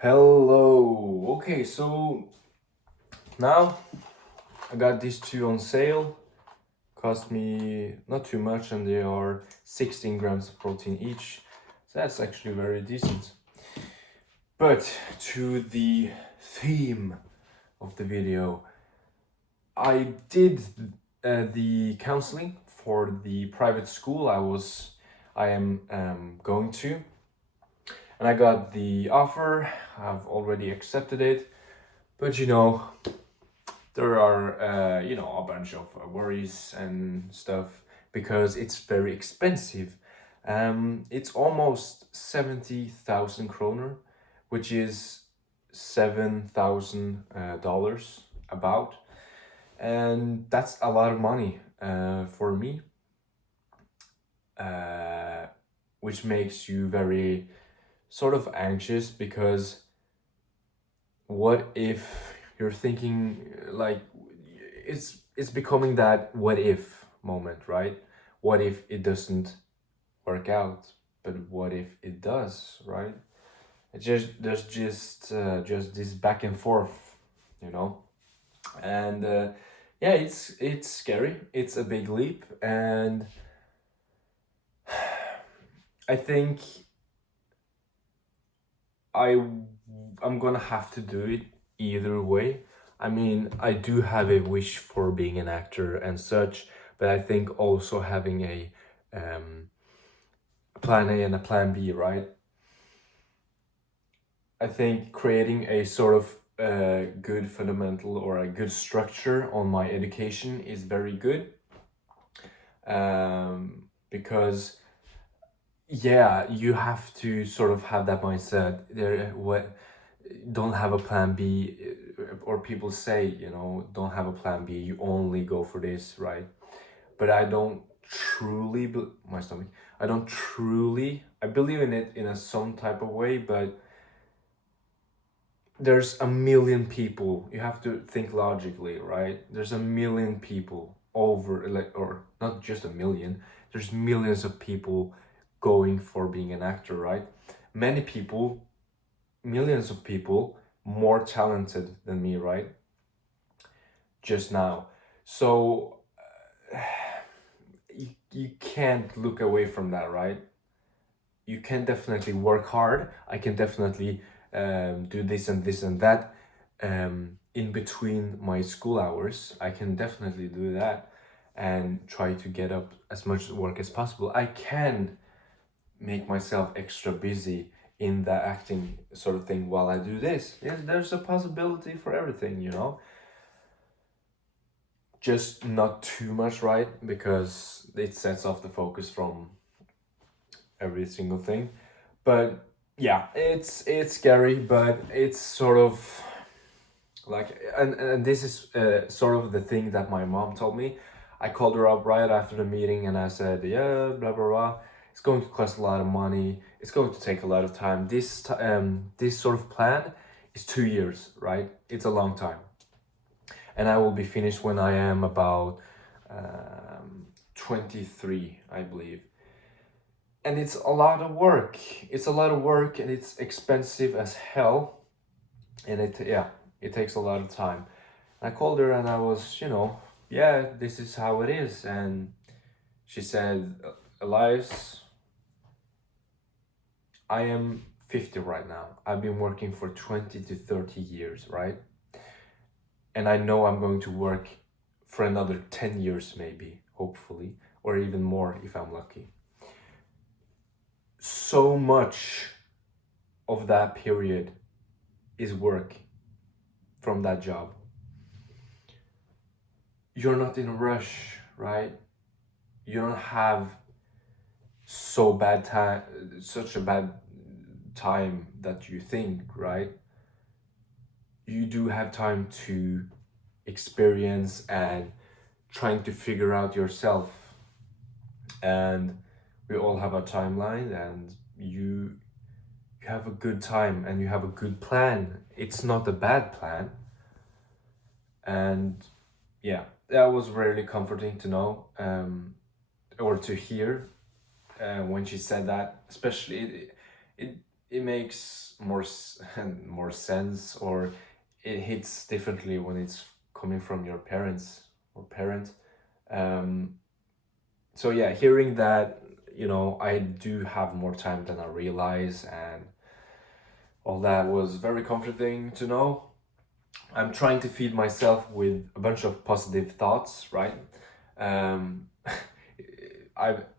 Hello. Okay, so now I got these two on sale. Cost me not too much, and they are 16 grams of protein each. So that's actually very decent. But to the theme of the video, I did the counseling for the private school I am going to, and I got the offer. I've already accepted it, but there are a bunch of worries and stuff because it's very expensive. It's almost 70,000 kroner, which is $7,000 about, and that's a lot of money for me, uh, which makes you very sort of anxious because what if you're thinking like it's becoming that what if moment, right? What if it doesn't work out, but what if it does, right? It's just there's just this back and forth, you know. And yeah, it's scary, it's a big leap, and I think I I'm gonna have to do it either way. I mean, I do have a wish for being an actor and such, but I think also having um, a plan A and a plan B, right? I think creating a sort of good fundamental or a good structure on my education is very good, because yeah, you have to sort of have that mindset. There, what don't have a plan B, or people say, don't have a plan B. You only go for this, right? But I don't truly, my stomach. I don't truly. I believe in it in a some type of way, but there's a million people. You have to think logically, right? There's a million people over, like, or not just a million. There's millions of people going for being an actor, right? Many people, millions of people more talented than me, right? Just now. So you can't look away from that, right? You can definitely work hard. I can definitely do this and this and that in between my school hours. I can definitely do that and try to get up as much work as possible. I can make myself extra busy in the acting sort of thing while I do this. Yeah, there's a possibility for everything, Just not too much, right? Because it sets off the focus from every single thing. But yeah, it's scary, but it's sort of like, and this is sort of the thing that my mom told me. I called her up right after the meeting and I said, yeah, blah blah blah. It's going to cost a lot of money. It's going to take a lot of time. This sort of plan is 2 years, right? It's a long time, and I will be finished when I am about 23, I believe. And it's a lot of work. It's a lot of work, and it's expensive as hell. And it takes a lot of time. I called her and I was, yeah, this is how it is. And she said, Elias, I am 50 right now. I've been working for 20 to 30 years, right? And I know I'm going to work for another 10 years, maybe, hopefully, or even more if I'm lucky. So much of that period is work from that job. You're not in a rush, right? You don't have such a bad time that you think, right? You do have time to experience and trying to figure out yourself. And we all have a timeline, and you have a good time and you have a good plan. It's not a bad plan. And yeah, that was really comforting to know, or to hear when she said that. Especially, it it makes more sense, or it hits differently when it's coming from your parents or parent. Um, so yeah, hearing that, I do have more time than I realize, and all that was very comforting to know. I'm trying to feed myself with a bunch of positive thoughts, right? Um,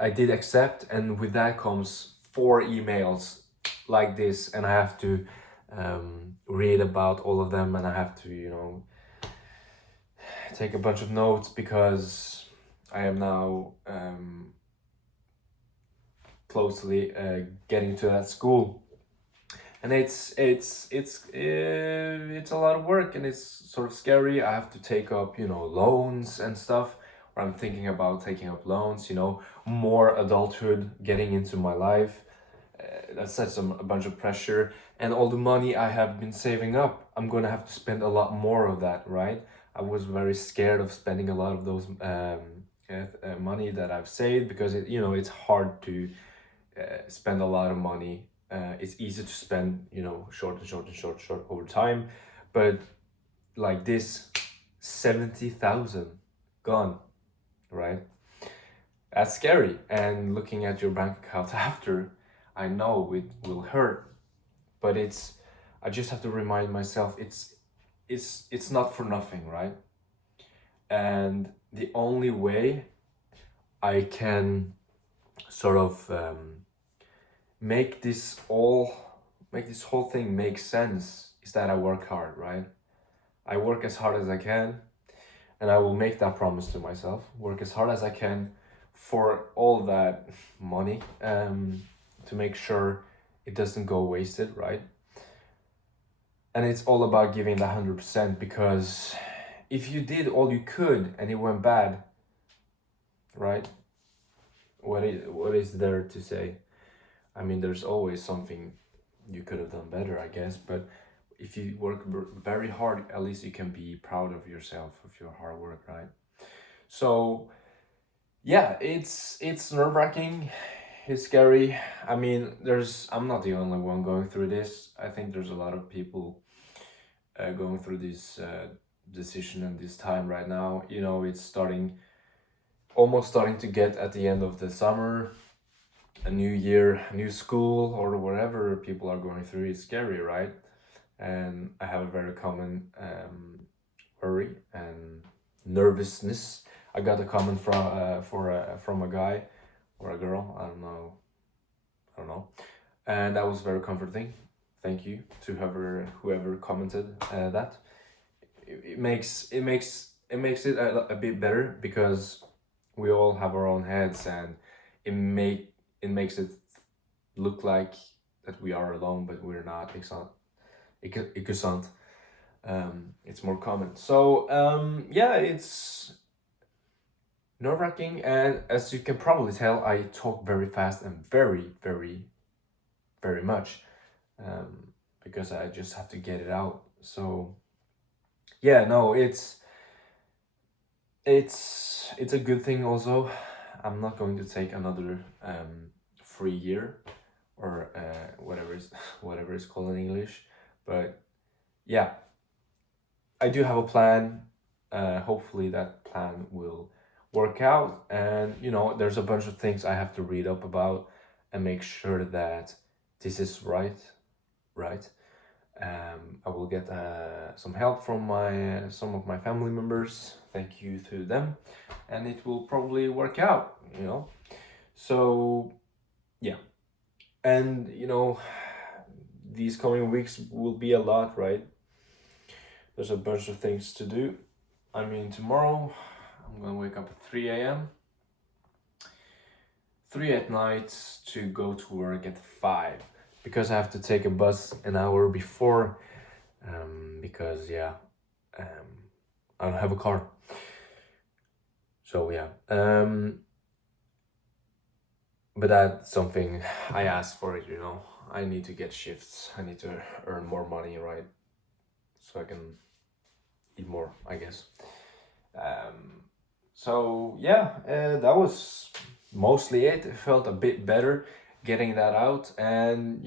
I did accept, and with that comes 4 emails like this, and I have to read about all of them, and I have to, take a bunch of notes because I am now closely getting to that school, and it's a lot of work, and it's sort of scary. I have to take up loans and stuff, or I'm thinking about taking up loans, more adulthood getting into my life. That sets a bunch of pressure, and all the money I have been saving up, I'm gonna have to spend a lot more of that, right? I was very scared of spending a lot of those money that I've saved, because it's hard to spend a lot of money. It's easy to spend, short and short and short, short over time, but like this, 70,000 gone, right? That's scary. And looking at your bank account after, I know it will hurt, but I just have to remind myself it's not for nothing, right? And the only way I can sort of make this whole thing make sense is that I work hard, right? I work as hard as I can, and I will make that promise to myself. Work as hard as I can for all that money, to make sure it doesn't go wasted, right? And it's all about giving the 100%, because if you did all you could and it went bad, right? What is there to say? I mean, there's always something you could have done better, I guess, but if you work very hard, at least you can be proud of yourself, of your hard work, right? So yeah, it's nerve-wracking, it's scary. I mean, I'm not the only one going through this. I think there's a lot of people going through this decision and this time right now. It's almost starting to get at the end of the summer, a new year, new school, or whatever people are going through. It's scary, right? And I have a very common worry and nervousness. I got a comment from a guy or a girl. I don't know, and that was very comforting. Thank you to whoever commented that. It makes it a bit better, because we all have our own heads, and it makes it look like that we are alone, but we're not. Ikke sant? It's more common. So yeah, it's nerve-wracking, and as you can probably tell, I talk very fast and very, very, very much, because I just have to get it out. So yeah, no, it's a good thing also. I'm not going to take another free year, or whatever is called in English, but yeah, I do have a plan. Hopefully that plan will work out, and there's a bunch of things I have to read up about and make sure that this is right. I will get some help from some of my family members. Thank you to them, and it will probably work out. So yeah, and these coming weeks will be a lot, right? There's a bunch of things to do. I mean, tomorrow I'm gonna wake up at 3 a.m. 3 at night to go to work at 5, because I have to take a bus an hour before, because yeah, I don't have a car. So yeah, but that's something I asked for it. I need to get shifts. I need to earn more money, right? So I can eat more, I guess. So yeah, that was mostly it. It felt a bit better getting that out, and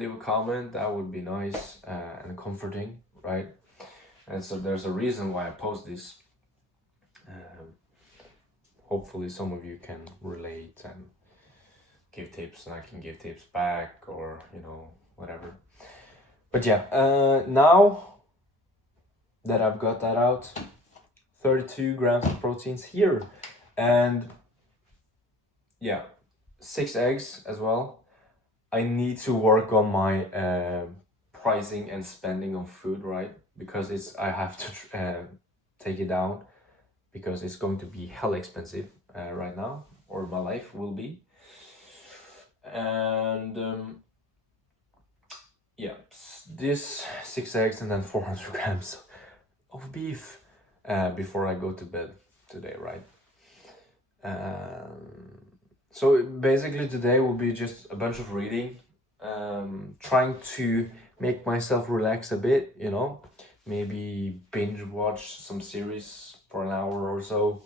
leave a comment. That would be nice and comforting, right? And so there's a reason why I post this. Hopefully some of you can relate and give tips, and I can give tips back, or whatever. But yeah, now that I've got that out, 32 grams of proteins here, and yeah, 6 eggs as well. I need to work on my pricing and spending on food, right? Because I have to take it down, because it's going to be hell expensive right now, or my life will be. And yeah, this 6 eggs and then 400 grams of beef before I go to bed today, right? So basically today will be just a bunch of reading, trying to make myself relax a bit, maybe binge watch some series for an hour or so,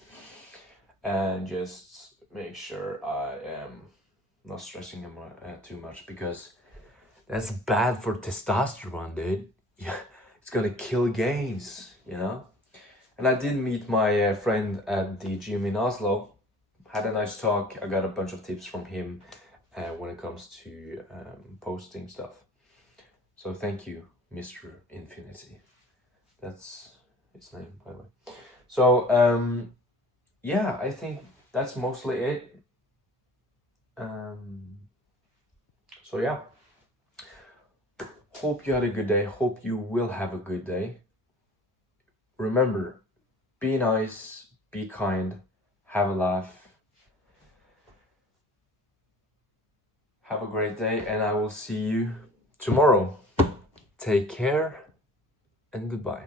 and just make sure I am not stressing them too much, because that's bad for testosterone, dude. Yeah, it's gonna kill gains, And I did meet my friend at the gym in Oslo. Had a nice talk. I got a bunch of tips from him when it comes to posting stuff. So thank you, Mr. Infinity. That's his name, by the way. So yeah, I think that's mostly it. So yeah. Hope you had a good day. Hope you will have a good day. Remember, be nice, be kind, have a laugh. Have a great day, and I will see you tomorrow. Take care and goodbye.